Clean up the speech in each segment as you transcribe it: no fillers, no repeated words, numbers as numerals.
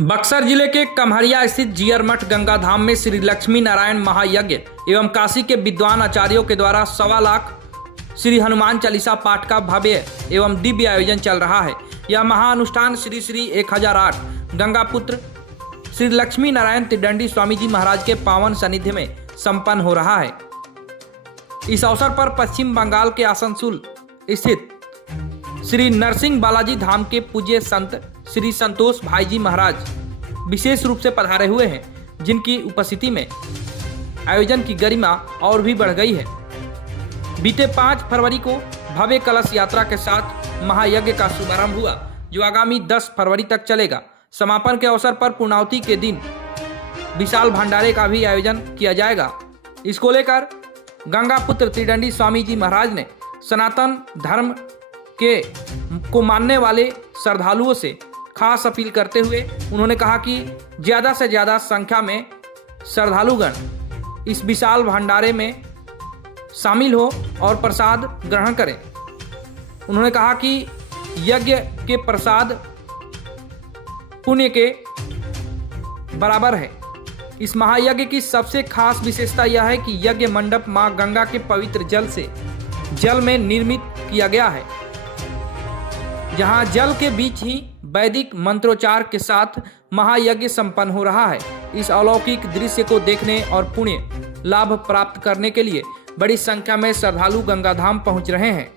बक्सर जिले के कम्हरिया स्थित जीयर मठ गंगा धाम में श्री लक्ष्मी नारायण महायज्ञ एवं काशी के विद्वान आचार्यों के द्वारा 1.25 लाख श्री हनुमान चालीसा पाठ का भव्य एवं दिव्य आयोजन चल रहा है। यह महाअनुष्ठान श्री श्री 1008 गंगा पुत्र श्री लक्ष्मी नारायण त्रिदंडी स्वामी जी महाराज के पावन सानिध्य में संपन्न हो रहा है। इस अवसर पर पश्चिम बंगाल के आसनसोल स्थित श्री नरसिंह बालाजी धाम के पूज्य संत श्री संतोष भाई जी महाराज विशेष रूप से पधारे हुए हैं, जिनकी उपस्थिति में आयोजन की गरिमा और भी बढ़ गई है। बीते 5 फरवरी को भव्य कलश यात्रा के साथ महायज्ञ का शुभारंभ हुआ, जो आगामी 10 फरवरी तक चलेगा। समापन के अवसर पर पूर्णाहुति के दिन विशाल भंडारे का भी आयोजन किया जाएगा। इसको लेकर गंगा पुत्र त्रिदंडी स्वामी जी महाराज ने सनातन धर्म को मानने वाले श्रद्धालुओं से खास अपील करते हुए उन्होंने कहा कि ज़्यादा से ज़्यादा संख्या में श्रद्धालुगण इस विशाल भंडारे में शामिल हो और प्रसाद ग्रहण करें। उन्होंने कहा कि यज्ञ के प्रसाद पुण्य के बराबर है। इस महायज्ञ की सबसे खास विशेषता यह है कि यज्ञ मंडप मां गंगा के पवित्र जल में निर्मित किया गया है, जहां जल के बीच ही वैदिक मंत्रोच्चार के साथ महायज्ञ संपन्न हो रहा है। इस अलौकिक दृश्य को देखने और पुण्य लाभ प्राप्त करने के लिए बड़ी संख्या में श्रद्धालु गंगा धाम पहुंच रहे हैं।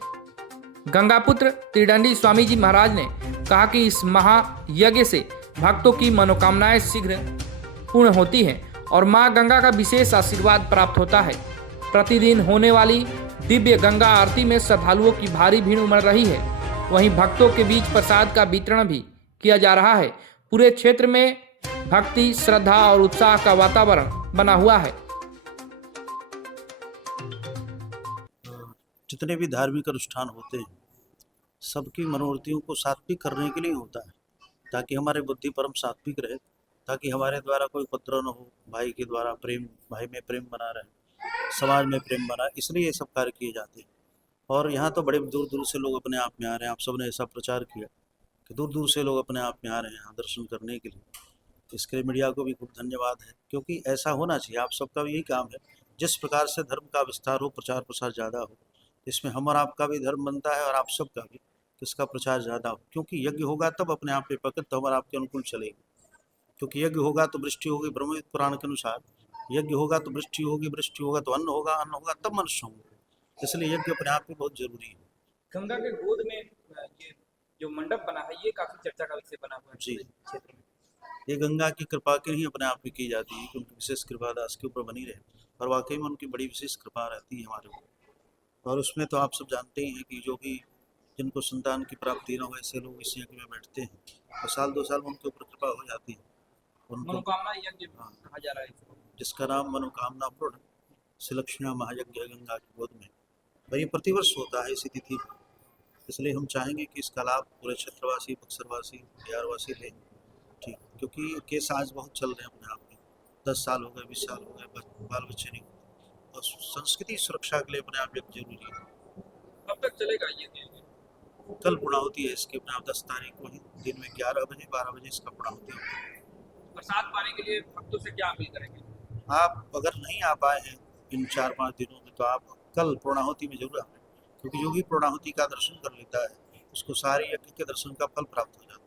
गंगापुत्र त्रिदंडी स्वामी जी महाराज ने कहा कि इस महायज्ञ से भक्तों की मनोकामनाएं शीघ्र पूर्ण होती हैं और मां गंगा का विशेष आशीर्वाद प्राप्त होता है। प्रतिदिन होने वाली दिव्य गंगा आरती में श्रद्धालुओं की भारी भीड़ उमड़ रही है। वहीं भक्तों के बीच प्रसाद का वितरण भी किया जा रहा है। पूरे क्षेत्र में भक्ति, श्रद्धा और उत्साह का वातावरण बना हुआ है। जितने भी धार्मिक अनुष्ठान होते हैं, सबकी मनोवृत्तियों को सात्विक करने के लिए होता है, ताकि हमारे बुद्धि परम सात्विक रहे, ताकि हमारे द्वारा कोई उपद्रव न हो, भाई के द्वारा प्रेम, भाई में प्रेम बना रहे, समाज में प्रेम बना, इसलिए ये सब कार्य किए जाते हैं। और यहाँ तो बड़े दूर दूर से लोग अपने आप में आ रहे हैं। आप सबने ऐसा प्रचार किया कि दूर दूर से लोग अपने आप में आ रहे हैं यहाँ दर्शन करने के लिए। इसके लिए मीडिया को भी खूब धन्यवाद है, क्योंकि ऐसा होना चाहिए। आप सबका भी यही काम है, जिस प्रकार से धर्म का विस्तार हो, प्रचार प्रसार ज़्यादा हो, इसमें हम और आपका भी धर्म बनता है और आप सबका भी, इसका प्रचार ज़्यादा हो। क्योंकि यज्ञ होगा तब अपने आप पे पकड़ तो हमारे आपके अनुकूल चलेगी। क्योंकि यज्ञ होगा तो वृष्टि होगी, ब्रह्मवेद पुराण के अनुसार यज्ञ होगा तो वृष्टि होगी, वृष्टि होगा तो अन्न होगा, अन्न होगा तब मनुष्य होंगे। इसलिए यज्ञ अपने आप में बहुत जरूरी है। गंगा के गोद में ये जो मंडप बना है, ये काफी चर्चा का विषय बना हुआ है जी। क्षेत्र में। ये गंगा की कृपा के ही अपने आप में की जाती है कि उनकी विशेष कृपा दास के ऊपर बनी रहे, और वाकई में उनकी बड़ी विशेष कृपा रहती है हमारे ऊपर। और उसमें तो आप सब जानते ही हैं कि जो भी जिनको संतान की प्राप्ति न हो, ऐसे लोग इस यज्ञ में बैठते हैं और साल 2 साल में उनके ऊपर कृपा हो जाती है। उनको मनोकामना यज्ञ कहा जा रहा है इसको, जिसका नाम मनोकामना पूर्ण श्री लक्ष्मी महायज्ञ गंगा की गोद में, और ये प्रतिवर्ष होता है इसी तिथि पर। इसलिए हम चाहेंगे कि इसका लाभ पूरे क्षेत्रवासी, बक्सरवासी, बिहारवासी लें। ठीक, क्योंकि केस आज बहुत चल रहे हैं अपने आप में। 10 साल हो गए, 20 साल हो गए, बाल बच्चे नहीं होते, और संस्कृति सुरक्षा के लिए अपने आप एक जरूरी है। कब तक चलेगा ये? कल पूर्णाहुति है इसकी, अपने आप 10 तारीख को ही दिन में 11 बजे 12 बजे इसका पूर्णाहुति होगा। प्रसाद पाने के लिए भक्तों से क्या अपील करेंगे? आप अगर नहीं आ पाए हैं इन 4-5 दिनों में, तो आप कल पूर्णाहुति में जरूर आए, क्योंकि जो भी पूर्णाहुति का दर्शन कर लेता है उसको सारे यज्ञ के दर्शन का फल प्राप्त हो जाता है।